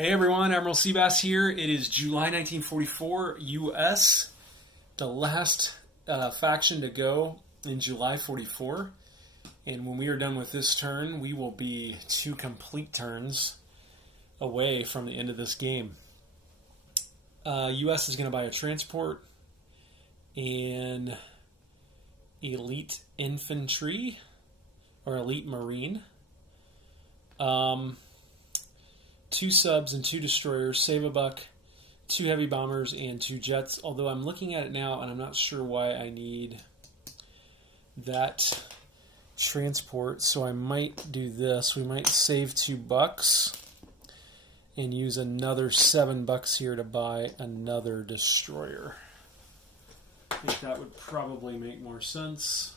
Hey everyone, Admiral Seabass here. It is July 1944, U.S., the last faction to go in July 44. And when we are done with this turn, we will be 2 complete turns away from the end of this game. U.S. is going to buy a transport and elite infantry or elite marine. 2 subs and 2 destroyers, save a buck, 2 heavy bombers, and 2 jets. Although I'm looking at it now and I'm not sure why I need that transport, so I might do this. We might save 2 bucks and use another 7 bucks here to buy another destroyer. I think that would probably make more sense.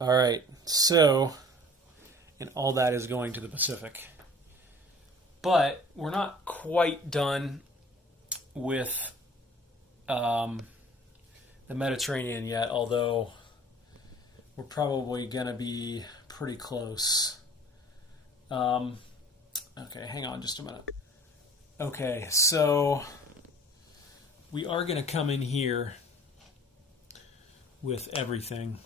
All right, so, and all that is going to the Pacific. But we're not quite done with the Mediterranean yet, although we're probably going to be pretty close. Okay, hang on just a minute. Okay, so we are going to come in here with everything.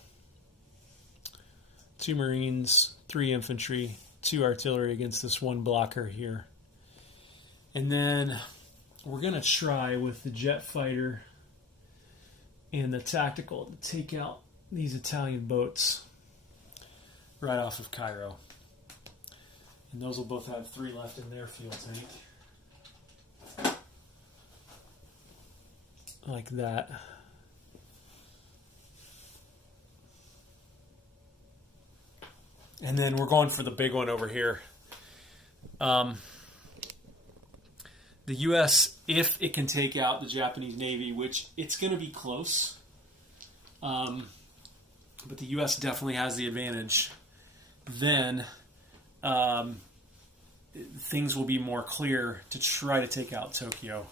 2 Marines, 3 infantry, 2 artillery against this 1 blocker here. And then we're going to try with the jet fighter and the tactical to take out these Italian boats right off of Cairo. And those will both have 3 left in their fuel tank. Like that. And then we're going for the big one over here. The U.S., if it can take out the Japanese Navy, which it's going to be close, but the U.S. definitely has the advantage, then things will be more clear to try to take out Tokyo.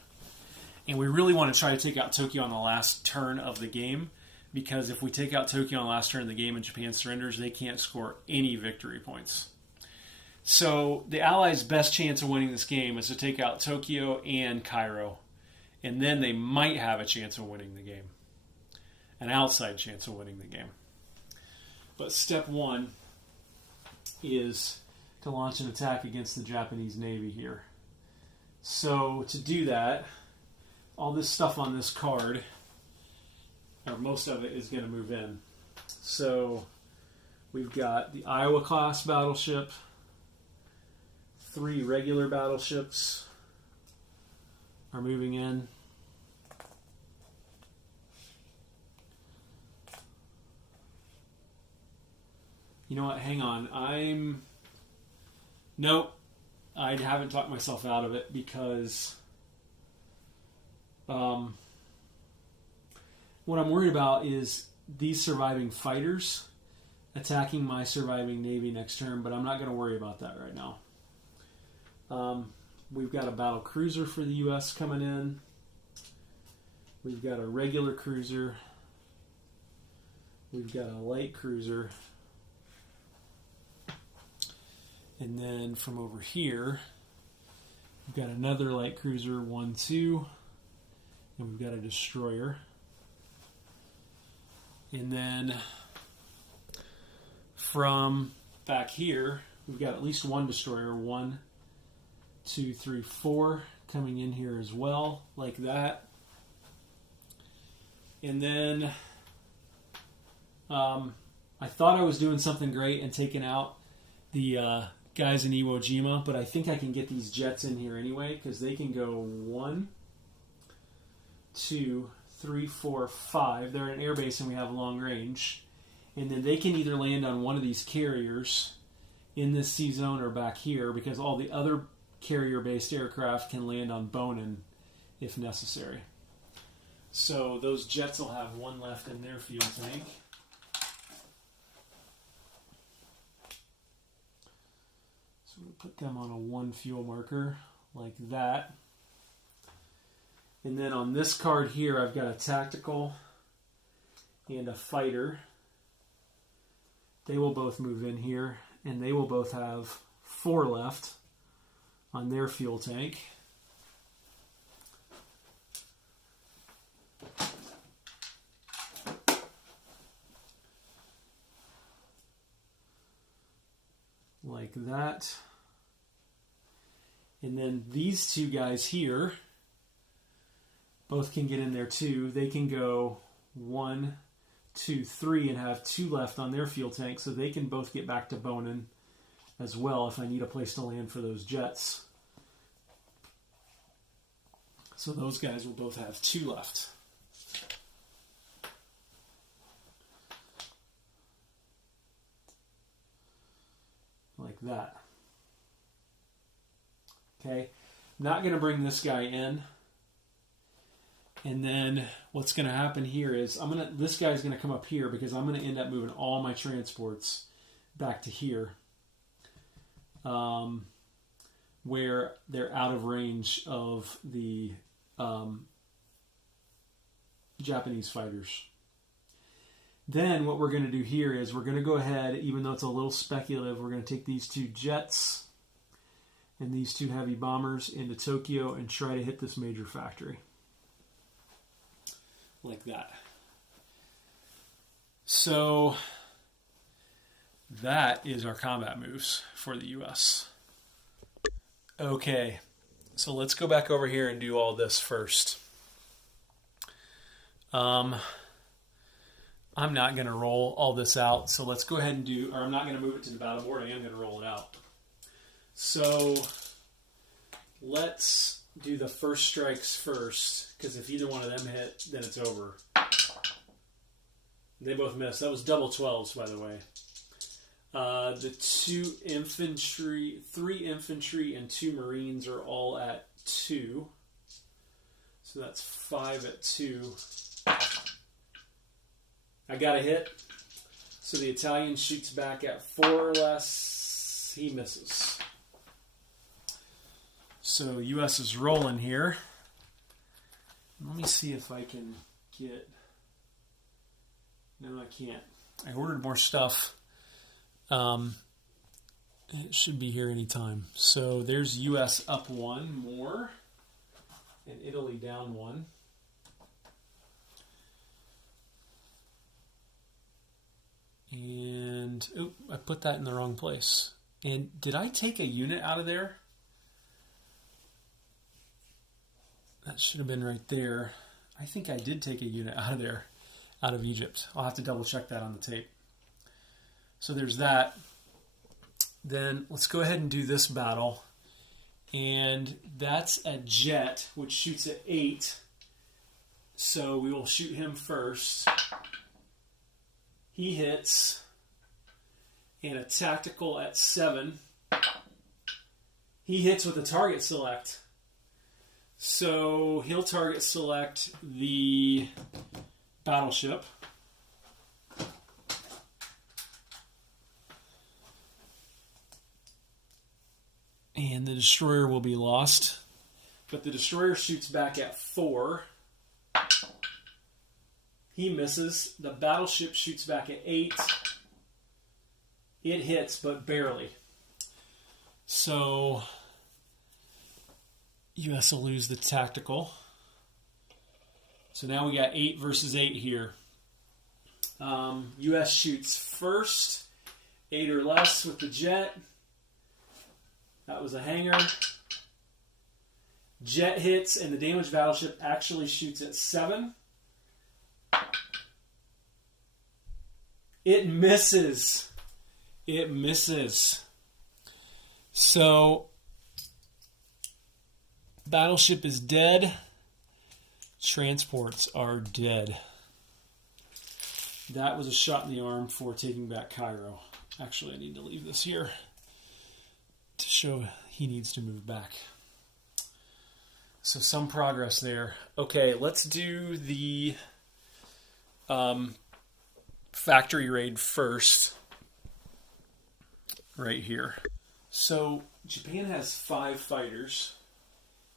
And we really want to try to take out Tokyo on the last turn of the game, because if we take out Tokyo on the last turn of the game and Japan surrenders, they can't score any victory points. So the Allies' best chance of winning this game is to take out Tokyo and Cairo. And then they might have a chance of winning the game. An outside chance of winning the game. But step 1 is to launch an attack against the Japanese Navy here. So to do that, all this stuff on this card, or most of it, is going to move in. So we've got the Iowa class battleship, 3 regular battleships are moving in. You know what? Hang on. Nope. I haven't talked myself out of it because what I'm worried about is these surviving fighters attacking my surviving Navy next turn, but I'm not going to worry about that right now. We've got a battle cruiser for the U.S. coming in. We've got a regular cruiser. We've got a light cruiser. And then from over here, we've got another light cruiser, 1, 2, and we've got a destroyer. And then from back here, we've got at least 1 destroyer, 1, 2, 3, 4 coming in here as well, like that. And then I thought I was doing something great and taking out the guys in Iwo Jima, but I think I can get these jets in here anyway, because they can go 1, 2, 3, 4, 5. They're an air base and we have long range. And then they can either land on one of these carriers in this sea zone or back here, because all the other carrier-based aircraft can land on Bonin if necessary. So those jets will have 1 left in their fuel tank. So we'll put them on a 1 fuel marker like that. And then on this card here, I've got a tactical and a fighter. They will both move in here. and they will both have 4 left on their fuel tank. Like that. And then these 2 guys here both can get in there too. They can go 1, 2, 3 and have 2 left on their fuel tank, so they can both get back to Bonin as well if I need a place to land for those jets. So those guys will both have 2 left. Like that. Okay, not going to bring this guy in. And then what's going to happen here is this guy's going to come up here because I'm going to end up moving all my transports back to here, where they're out of range of the Japanese fighters. Then what we're going to do here is we're going to go ahead, even though it's a little speculative, we're going to take these 2 jets and these 2 heavy bombers into Tokyo and try to hit this major factory. Like that. So that is our combat moves for the U.S. Okay, so let's go back over here and do all this first. I'm not going to roll all this out, so let's go ahead and I'm not going to move it to the battle board, I am going to roll it out. So let's do the first strikes first, because if either one of them hit, then it's over. They both missed. That was double 12s, by the way. The 3 infantry, and 2 Marines are all at 2. So that's 5 at 2. I got a hit. So the Italian shoots back at 4 or less. He misses. So U.S. is rolling here. Let me see if I can get... No, I can't. I ordered more stuff. It should be here anytime. So there's U.S. up 1 more. And Italy down 1. And, I put that in the wrong place. And did I take a unit out of there? That should have been right there. I think I did take a unit out of there, out of Egypt. I'll have to double check that on the tape. So there's that. Then let's go ahead and do this battle. And that's a jet, which shoots at 8. So we will shoot him first. He hits. And a tactical at 7. He hits with a target select. So he'll target select the battleship. And the destroyer will be lost. But the destroyer shoots back at 4. He misses. The battleship shoots back at 8. It hits, but barely. So U.S. will lose the tactical. So now we got 8 versus 8 here. U.S. shoots first. 8 or less with the jet. That was a hanger. Jet hits, and the damaged battleship actually shoots at 7. It misses. It misses. So, battleship is dead. Transports are dead. That was a shot in the arm for taking back Cairo. Actually, I need to leave this here to show he needs to move back. So some progress there. Okay, let's do the factory raid first. Right here. So Japan has 5 fighters,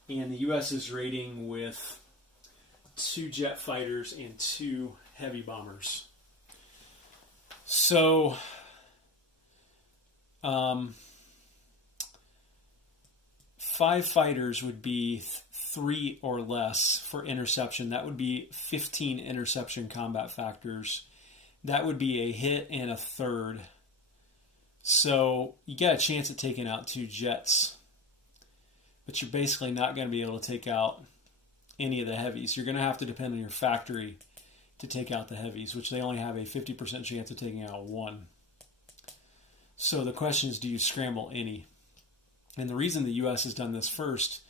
and the U.S. is raiding with 2 jet fighters and 2 heavy bombers. So 5 fighters would be 3 or less for interception. That would be 15 interception combat factors. That would be a hit and a third. So you got a chance at taking out 2 jets, but you're basically not going to be able to take out any of the heavies. You're going to have to depend on your factory to take out the heavies, which they only have a 50% chance of taking out 1. So the question is, do you scramble any? And the reason the U.S. has done this first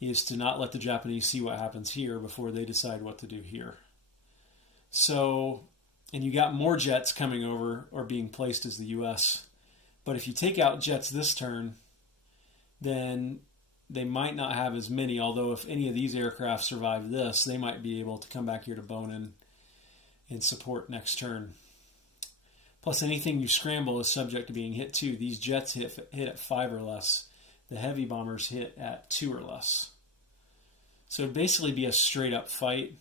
is to not let the Japanese see what happens here before they decide what to do here. So, and you got more jets coming over or being placed as the U.S. But if you take out jets this turn, then they might not have as many, although if any of these aircraft survive this, they might be able to come back here to Bonin and support next turn. Plus, anything you scramble is subject to being hit too. These jets hit at 5 or less. The heavy bombers hit at 2 or less. So it'd basically be a straight up fight.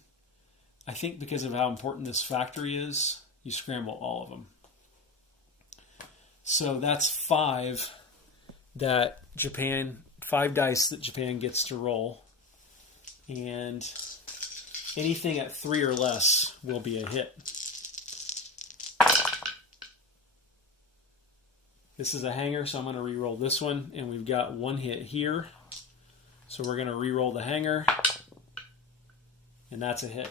I think because of how important this factory is, you scramble all of them. So that's 5 that Japan, 5 dice that Japan gets to roll. And anything at 3 or less will be a hit. This is a hanger, so I'm going to re-roll this one, and we've got 1 hit here. So we're going to re-roll the hanger, and that's a hit.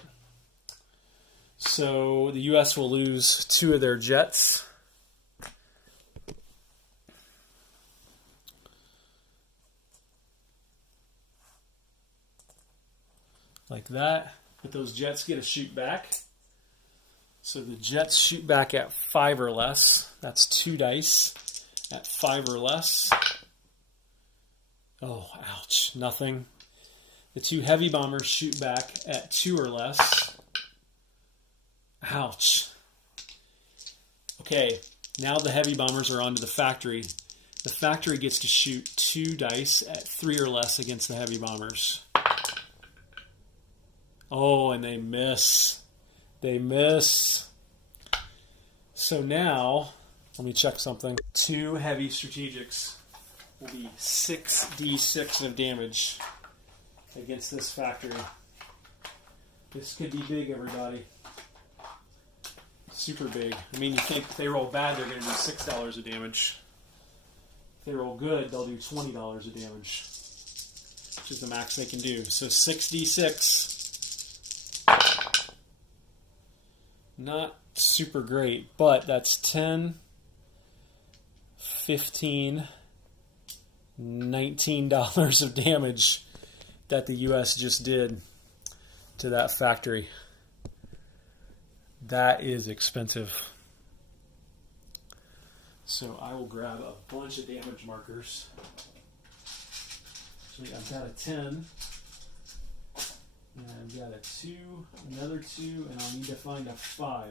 So the U.S. will lose 2 of their jets. Like that. But those jets get to shoot back. So the jets shoot back at 5 or less. That's 2 dice. At 5 or less. Oh, ouch. Nothing. The 2 heavy bombers shoot back at 2 or less. Ouch. Okay, now the heavy bombers are onto the factory. The factory gets to shoot 2 dice at 3 or less against the heavy bombers. Oh, and they miss. They miss. So now, let me check something. 2 heavy strategics will be 6d6 of damage against this factory. This could be big, everybody. Super big. I mean, you think if they roll bad, they're going to do $6 of damage. If they roll good, they'll do $20 of damage, which is the max they can do. So 6d6. Not super great, but that's 10, 15, $19 of damage that the U.S. just did to that factory. That is expensive. So I will grab a bunch of damage markers. So I've got a 10. And I've got a 2, another 2, and I'll need to find a 5.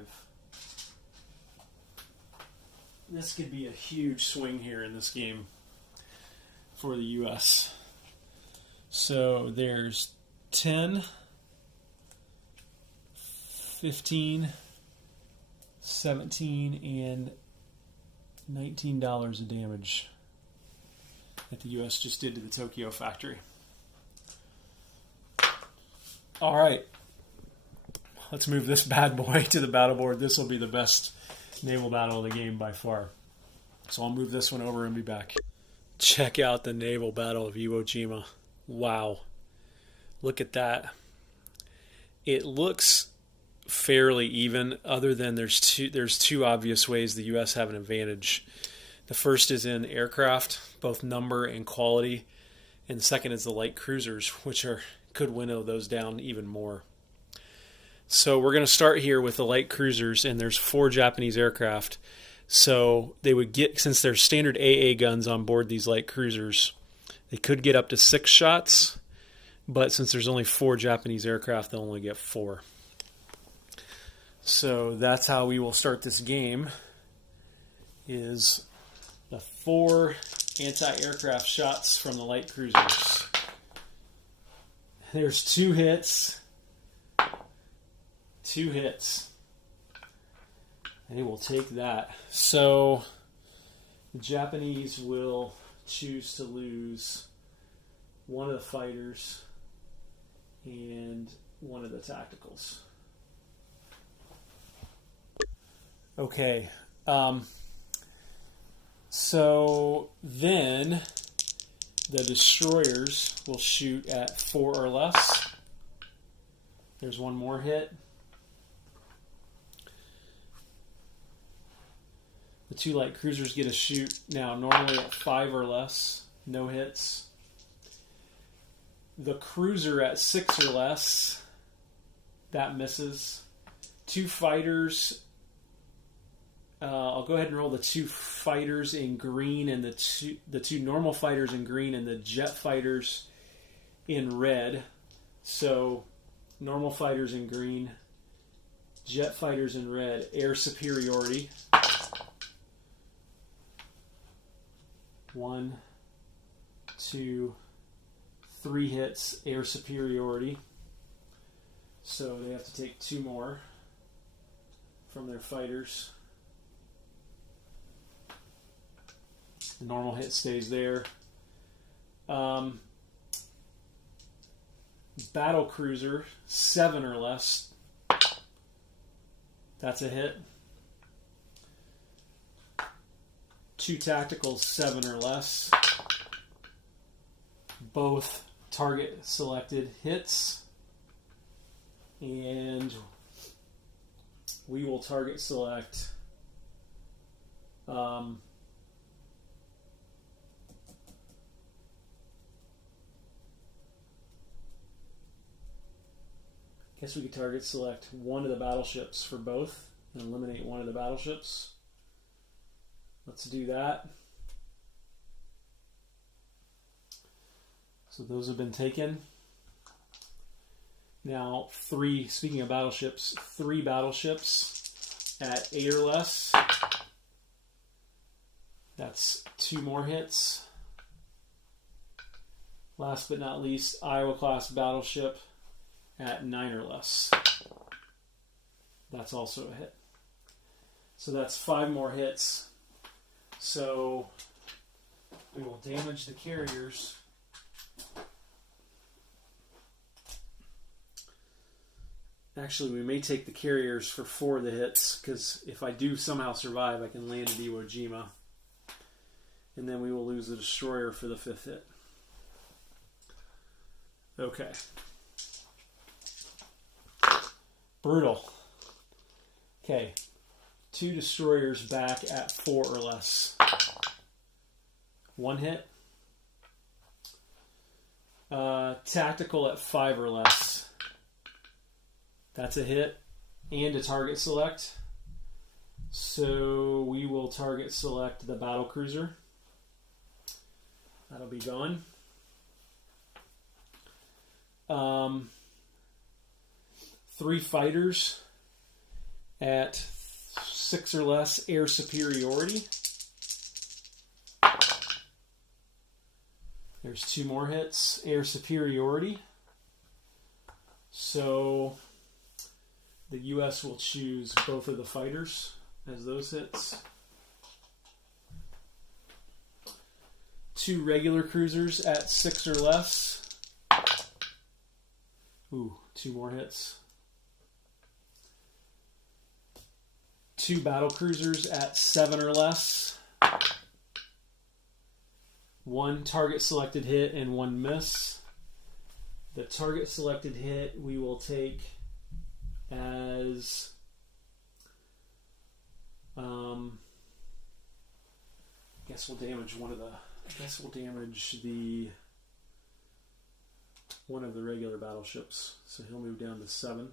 This could be a huge swing here in this game for the U.S. So there's 10, 15, 17, and $19 of damage that the U.S. just did to the Tokyo factory. All right, let's move this bad boy to the battle board. This will be the best naval battle of the game by far. So I'll move this one over and be back. Check out the naval battle of Iwo Jima. Wow. Look at that. It looks fairly even, other than there's two obvious ways the U.S. have an advantage. The first is in aircraft, both number and quality, and the second is the light cruisers, which could winnow those down even more. So we're going to start here with the light cruisers, and there's 4 Japanese aircraft. So they would get, since there's standard AA guns on board these light cruisers, they could get up to 6 shots, but since there's only 4 Japanese aircraft, they'll only get 4. So that's how we will start this game, is the 4 anti-aircraft shots from the light cruisers. There's 2 hits. 2 hits. And he will take that. So The Japanese will choose to lose one of the fighters and one of the tacticals. Okay. So then the destroyers will shoot at 4 or less. There's one more hit. The 2 light cruisers get a shoot now normally at 5 or less. No hits. The cruiser at 6 or less, that misses. 2 fighters, I'll go ahead and roll the 2 fighters in green and the two normal fighters in green and the jet fighters in red. So normal fighters in green, jet fighters in red, air superiority. 1, 2, 3 hits, air superiority. So they have to take 2 more from their fighters. The normal hit stays there. Battle cruiser, 7 or less. That's a hit. 2 tacticals, 7 or less. Both target selected hits. And we will target select guess we could target select one of the battleships for both and eliminate one of the battleships. Let's do that. So those have been taken. Now, speaking of battleships, 3 battleships at 8 or less. That's 2 more hits. Last but not least, Iowa-class battleship at 9 or less. That's also a hit. So that's 5 more hits. So we will damage the carriers. Actually, we may take the carriers for 4 of the hits, because if I do somehow survive, I can land at Iwo Jima. And then we will lose the destroyer for the 5th hit. Okay. Brutal. Okay. 2 destroyers back at 4 or less. 1 hit. Tactical at 5 or less. That's a hit and a target select. So we will target select the battle cruiser. That'll be gone. 3 fighters at 6 or less air superiority. There's 2 more hits, air superiority. So the U.S. will choose both of the fighters as those hits. 2 regular cruisers at 6 or less. Ooh, 2 more hits. 2 battle cruisers at 7 or less. 1 target selected hit and 1 miss. The target selected hit we will take as I guess we'll damage one of the one of the regular battleships. So he'll move down to 7.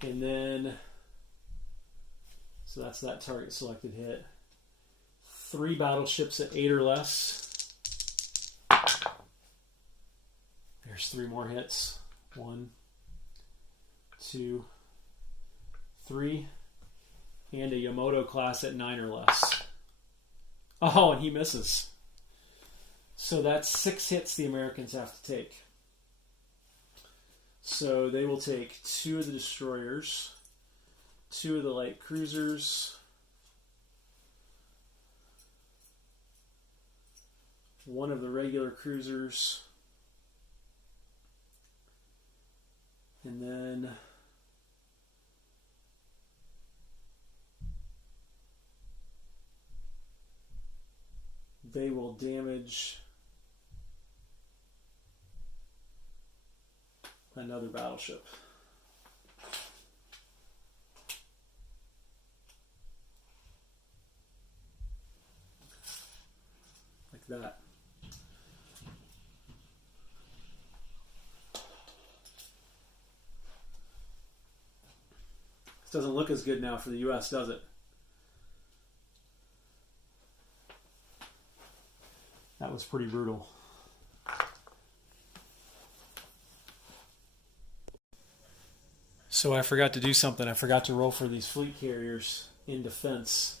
And then, so that's that target selected hit. 3 battleships at 8 or less. There's 3 more hits. 1, 2, 3. And a Yamato class at 9 or less. Oh, and he misses. So that's 6 hits the Americans have to take. So they will take 2 of the destroyers, 2 of the light cruisers, 1 of the regular cruisers, and then they will damage another battleship. Like that. This doesn't look as good now for the US, does it? That was pretty brutal. So I forgot to do something. I forgot to roll for these fleet carriers in defense.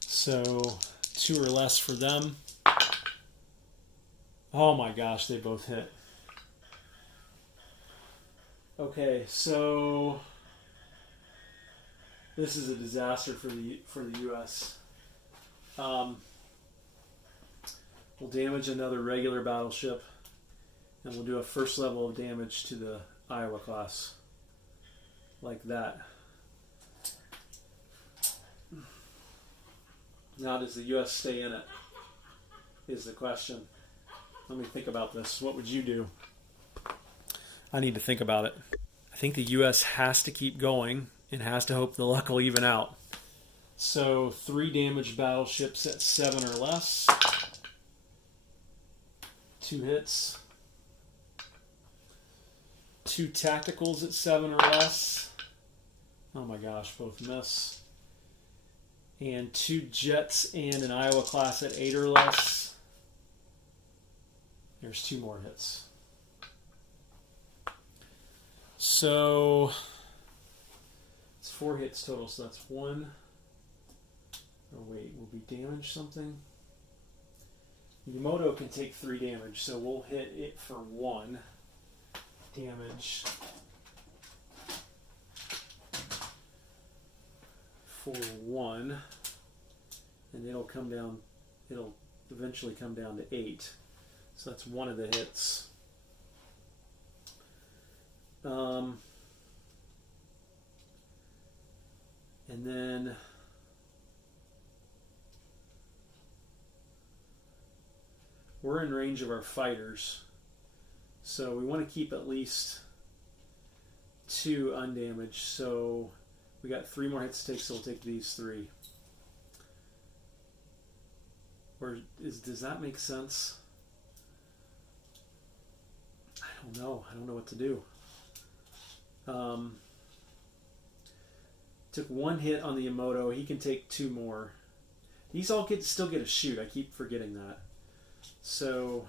So 2 or less for them. Oh my gosh, they both hit. Okay, so this is a disaster for the U.S. We'll damage another regular battleship, and we'll do a first level of damage to the Iowa class. Like that. Now, does the U.S. stay in it? Is the question. Let me think about this. What would you do? I need to think about it. I think the U.S. has to keep going and has to hope the luck will even out. So 3 damaged battleships at 7 or less. 2 hits. 2 tacticals at 7 or less. Oh my gosh, both miss. And 2 jets and an Iowa class at 8 or less. There's 2 more hits. So it's 4 hits total, so that's 1. Oh wait, will we damage something? Yamamoto can take 3 damage, so we'll hit it for 1 damage. For 1, and it'll come down, it'll eventually come down to 8. So that's 1 of the hits. And then we're in range of our fighters, so we want to keep at least 2 undamaged. So we got 3 more hits to take, so we'll take these 3. Or does that make sense? I don't know. I don't know what to do. Took 1 hit on the Yamamoto. He can take 2 more. These all still get a shoot. I keep forgetting that. So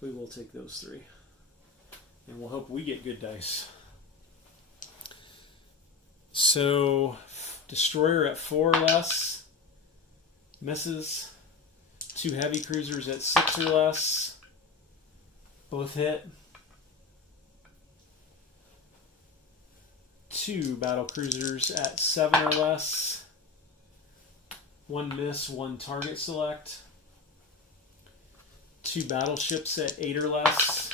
we will take those 3. And we'll hope we get good dice. So destroyer at 4 or less. Misses. 2 heavy cruisers at 6 or less. Both hit. 2 battle cruisers at 7 or less. 1 miss, 1 target select. 2 battleships at 8 or less.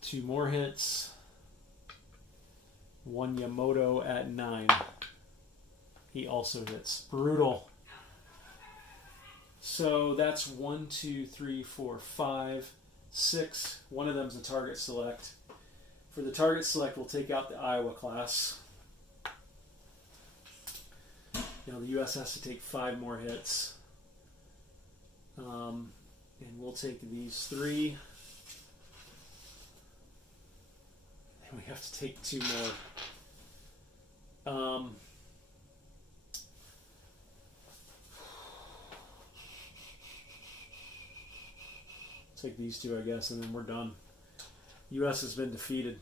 2 more hits. 1 Yamamoto at 9. He also hits. Brutal. So that's 1, 2, 3, 4, 5, 6. One of them's a target select. For the target select, we'll take out the Iowa class. Now the U.S. has to take 5 more hits. And we'll take these 3. And we have to take 2 more. Take these 2, I guess, and then we're done. U.S. has been defeated.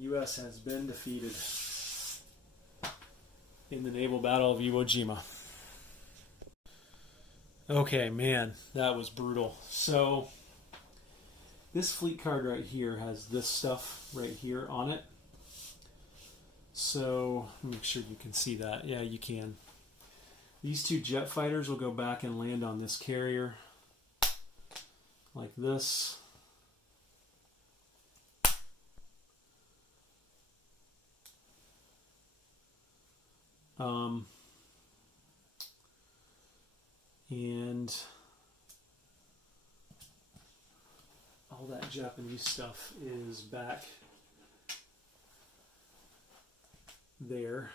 U.S. has been defeated in the naval battle of Iwo Jima. Okay, man, that was brutal. So This fleet card right here has this stuff right here on it. So, make sure you can see that. Yeah, you can. These 2 jet fighters will go back and land on this carrier like this. And all that Japanese stuff is back there,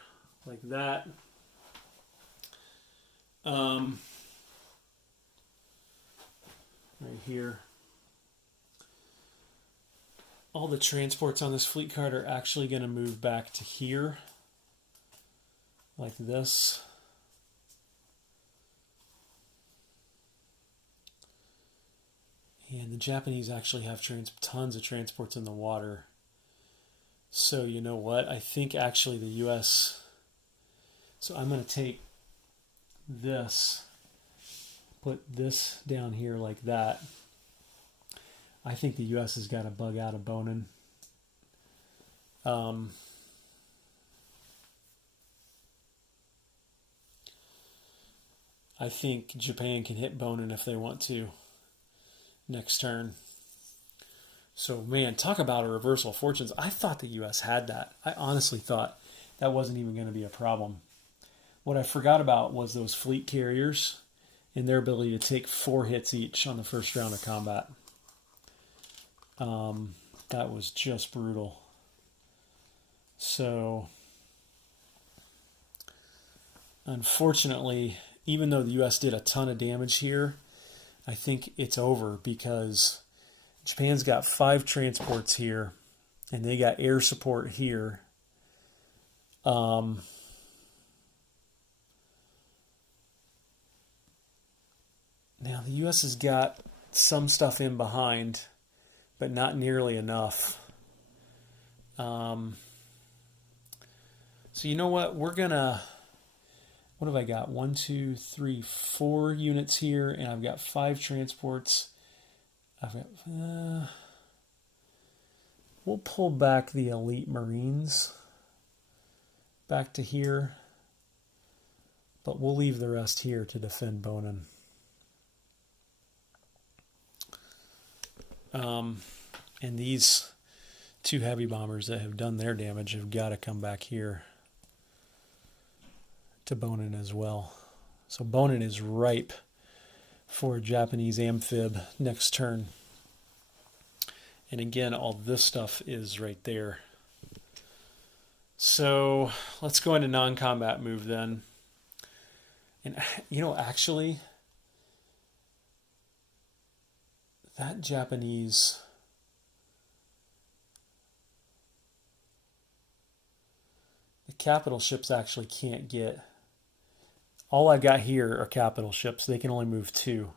like that. Right here. All the transports on this fleet card are actually going to move back to here, like this. And the Japanese actually have tons of transports in the water. So you know what? I think actually the U.S. So I'm going to take this, put this down here like that. I think the U.S. has got to bug out of Bonin. I think Japan can hit Bonin if they want to next turn. So, man, talk about a reversal of fortunes. I thought the U.S. had that. I honestly thought that wasn't even going to be a problem. What I forgot about was those fleet carriers and their ability to take 4 hits each on the first round of combat. That was just brutal. So, unfortunately, even though the U.S. did a ton of damage here, I think it's over because Japan's got 5 transports here, and they got air support here. Now, the U.S. has got some stuff in behind, but not nearly enough. So you know what? We're going to... What have I got? 1, 2, 3, 4 units here, and I've got 5 transports. I've got... we'll pull back the elite Marines back to here, but we'll leave the rest here to defend Bonin. And these 2 heavy bombers that have done their damage have got to come back here to Bonin as well. So Bonin is ripe for a Japanese amphib next turn. And again, all this stuff is right there. So let's go into non-combat move then. And, you know, actually, that Japanese... The capital ships actually can't get... All I got here are capital ships. They can only move 2.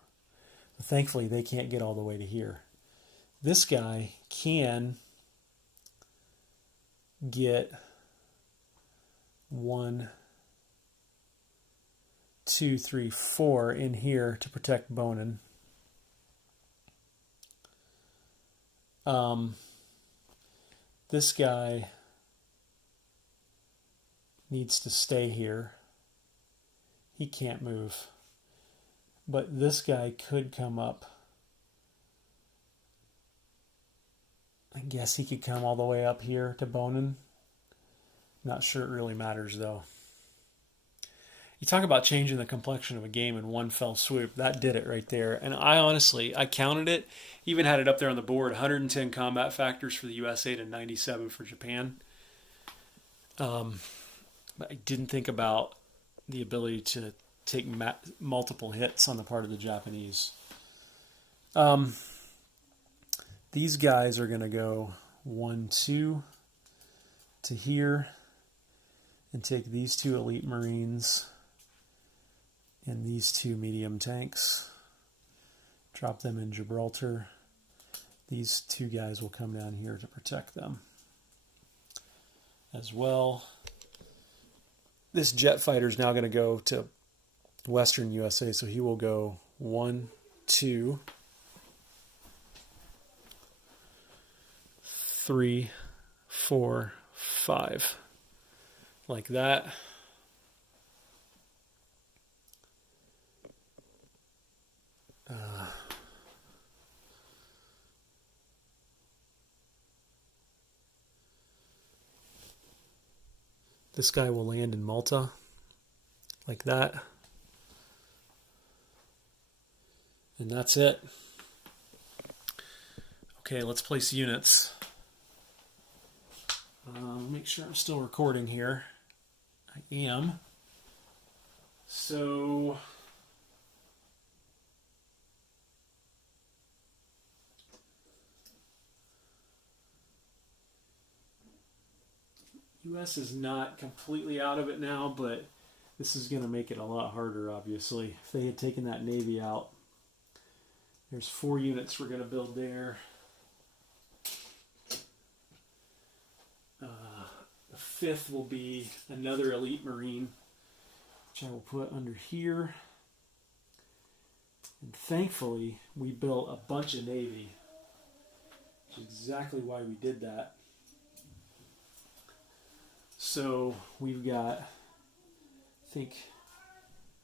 But thankfully, they can't get all the way to here. This guy can get 1, 2, 3, 4 in here to protect Bonin. This guy needs to stay here. He can't move. But this guy could come up. I guess he could come all the way up here to Bonin. Not sure it really matters, though. You talk about changing the complexion of a game in one fell swoop. That did it right there. And I counted it, even had it up there on the board, 110 combat factors for the USA to 97 for Japan. But I didn't think about the ability to take multiple hits on the part of the Japanese. These guys are going to go 1, 2 to here and take these 2 elite Marines and these 2 medium tanks. Drop them in Gibraltar. These 2 guys will come down here to protect them as well. This jet fighter is now going to go to Western USA, so he will go 1, 2, 3, 4, 5. Like that. This guy will land in Malta. Like that. And that's it. Okay, let's place units. Make sure I'm still recording here. I am. So US is not completely out of it now, but this is going to make it a lot harder, obviously. If they had taken that Navy out, there's 4 units we're going to build there. The 5th will be another elite Marine, which I will put under here. And thankfully, we built a bunch of Navy, which is exactly why we did that. So we've got, I think,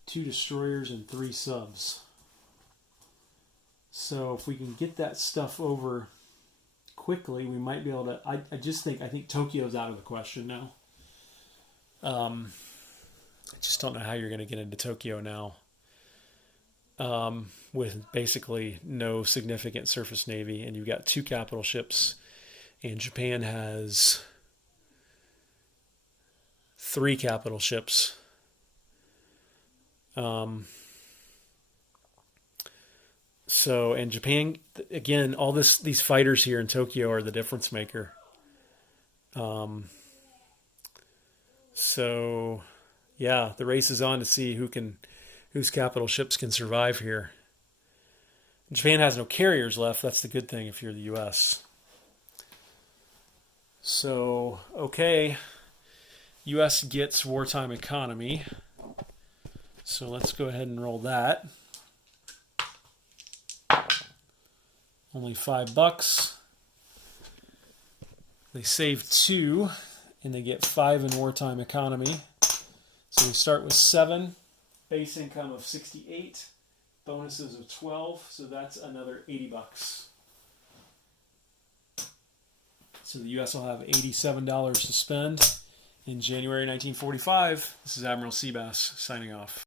2 destroyers and 3 subs. So if we can get that stuff over quickly, we might be able to. I think Tokyo's out of the question now. I just don't know how you're going to get into Tokyo now with basically no significant surface navy, and you've got 2 capital ships, and Japan has 3 capital ships. So, and Japan, again, all these fighters here in Tokyo are the difference maker. So, yeah, the race is on to see whose capital ships can survive here. Japan has no carriers left. That's the good thing if you're the U.S. So, okay, U.S. gets wartime economy. So let's go ahead and roll that. Only $5. They save 2, and they get 5 in wartime economy. So we start with 7, base income of 68, bonuses of 12, so that's another $80. So the U.S. will have $87 to spend in January 1945. This is Admiral Seabass signing off.